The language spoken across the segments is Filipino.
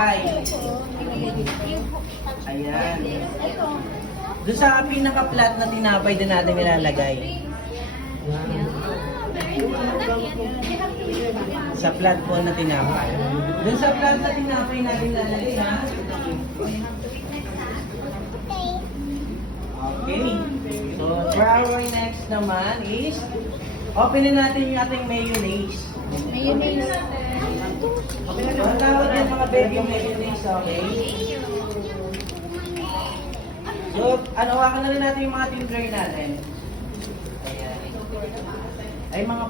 tinapay. Ayan. Doon sa pinaka-flat na tinapay din natin ilalagay. Sa flat po na tinapay. Doon sa flat na tinapay natin ilalagay, ha? Okay. So, for our next naman is, openin natin yung ating mayonnaise. Mayonnaise. So, ang tawag yan mga baby mayonnaise, okay? So, hawakan na rin natin yung mga timpler natin. Ayan. Ay, mga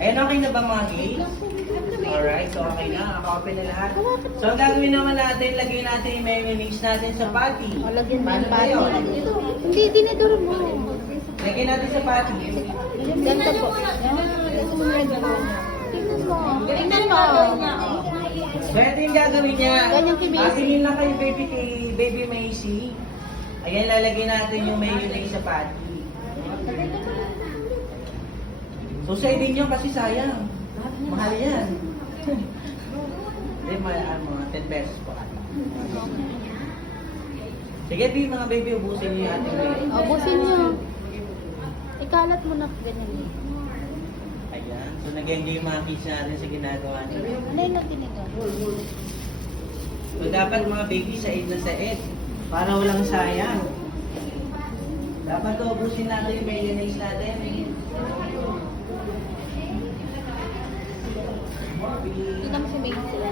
Ayan, okay na ba mga guys? Alright, so okay na. Naka-open na lahat. So, ang gagawin naman natin, lagay natin yung mayonnaise natin sa patty. Lagyan mo Paano yung ba patty. yun? Hindi, diniduro mo. Lagay natin sa patty. Ganito po. Tingnan mo. Tingnan mo. So, ito yung gagawin niya. Ganyan kay Macy. Tingin lang kayo kay Baby Macy. Ayan, lalagay natin yung mayonnaise sa patty. So, sa din nyo kasi sayang. Mahal yan. Hindi, mga 10 pesos pa. Sige, mga baby, ubusin nyo yung ating mayonnaise. Ubusin nyo. Ikalat mo na ganyan. Ayan. So, nag-enjoy yung mga kids natin sa ginagawa nila. Ano yung nagtinigan? So, dapat mga baby, said na said. Para walang sayang. Dapat ubusin natin yung mayonnaise natin. Tingnan mo si Macy sila.